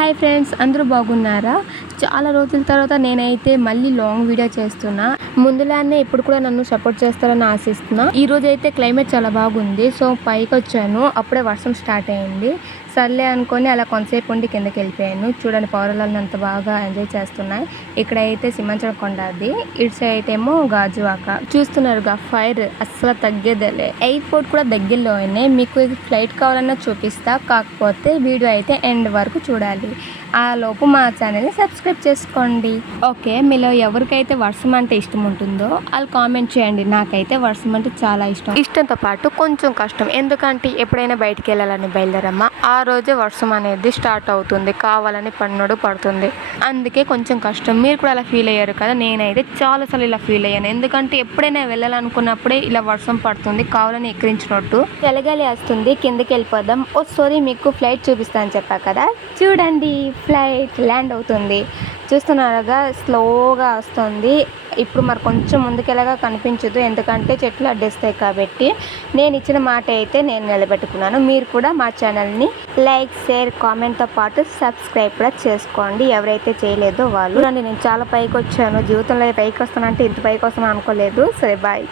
Hi friends, అందరూ బాగున్నారా? చాలా రోజుల తర్వాత నేనైతే మళ్ళీ లాంగ్ వీడియో చేస్తున్నా. ముందులానే ఇప్పుడు కూడా నన్ను సపోర్ట్ చేస్తారని ఆశిస్తున్నా. ఈ రోజు అయితే క్లైమేట్ చాలా బాగుంది. సో పైకి వచ్చాను, అప్పుడే వర్షం స్టార్ట్ అయింది. సర్లే అనుకొని అలా కొంతసేపు ఉండి కిందకి వెళ్ళిపోయాను. చూడండి, పౌరాలన్నీ అంత బాగా ఎంజాయ్ చేస్తున్నాయి. ఇక్కడైతే సింహాచలం కొండ, అది ఇటు సైడ్ ఏమో గాజువాక. చూస్తున్నారుగా, ఫైర్ అస్సలు తగ్గేదేలే. ఎయిర్పోర్ట్ కూడా దగ్గరలో ఉన్నాయి. మీకు ఫ్లైట్ కావాలన్నా చూపిస్తా, కాకపోతే వీడియో అయితే ఎండ్ వరకు చూడాలి. ఆ లోపు మా ఛానల్ని సబ్స్క్రైబ్ చేసుకోండి. ఓకే, మీలో ఎవరికైతే వర్షం అంటే ఇష్టం ఉంటుందో వాళ్ళు కామెంట్ చేయండి. నాకైతే వర్షం అంటే చాలా ఇష్టం. ఇష్టంతో పాటు కొంచెం కష్టం. ఎందుకంటే ఎప్పుడైనా బయటికి వెళ్ళాలని బయలుదేరమ్మా, ఆ రోజే వర్షం అనేది స్టార్ట్ అవుతుంది. కావాలని పడుతుంది. అందుకే కొంచెం కష్టం. మీరు కూడా అలా ఫీల్ అయ్యారు కదా? నేనైతే చాలాసార్లు ఇలా ఫీల్ అయ్యాను. ఎందుకంటే ఎప్పుడైనా వెళ్ళాలనుకున్నప్పుడే ఇలా వర్షం పడుతుంది, కావాలని ఎక్కిరించినట్టు. చలిగాలి వస్తుంది, కిందకి వెళ్ళిపోదాం. ఓ సారీ, మీకు ఫ్లైట్ చూపిస్తాను చెప్పా కదా, చూడండి ఫ్లైట్ ల్యాండ్ అవుతుంది. చూస్తున్నారుగా, స్లోగా వస్తుంది. ఇప్పుడు మరి కొంచెం ముందుకెళ్ళగా కనిపించదు, ఎందుకంటే చెట్లు అడ్డేస్తాయి కాబట్టి. నేను ఇచ్చిన మాట అయితే నేను నిలబెట్టుకున్నాను. మీరు కూడా మా ఛానల్ని లైక్, షేర్, కామెంట్తో పాటు సబ్స్క్రైబ్ కూడా చేసుకోండి, ఎవరైతే చేయలేదో వాళ్ళు. చూడండి, నేను చాలా పైకి వచ్చాను. జీవితంలో పైకి వస్తానంటే ఇంత పైకి వస్తాను అనుకోలేదు. సరే, బాయ్.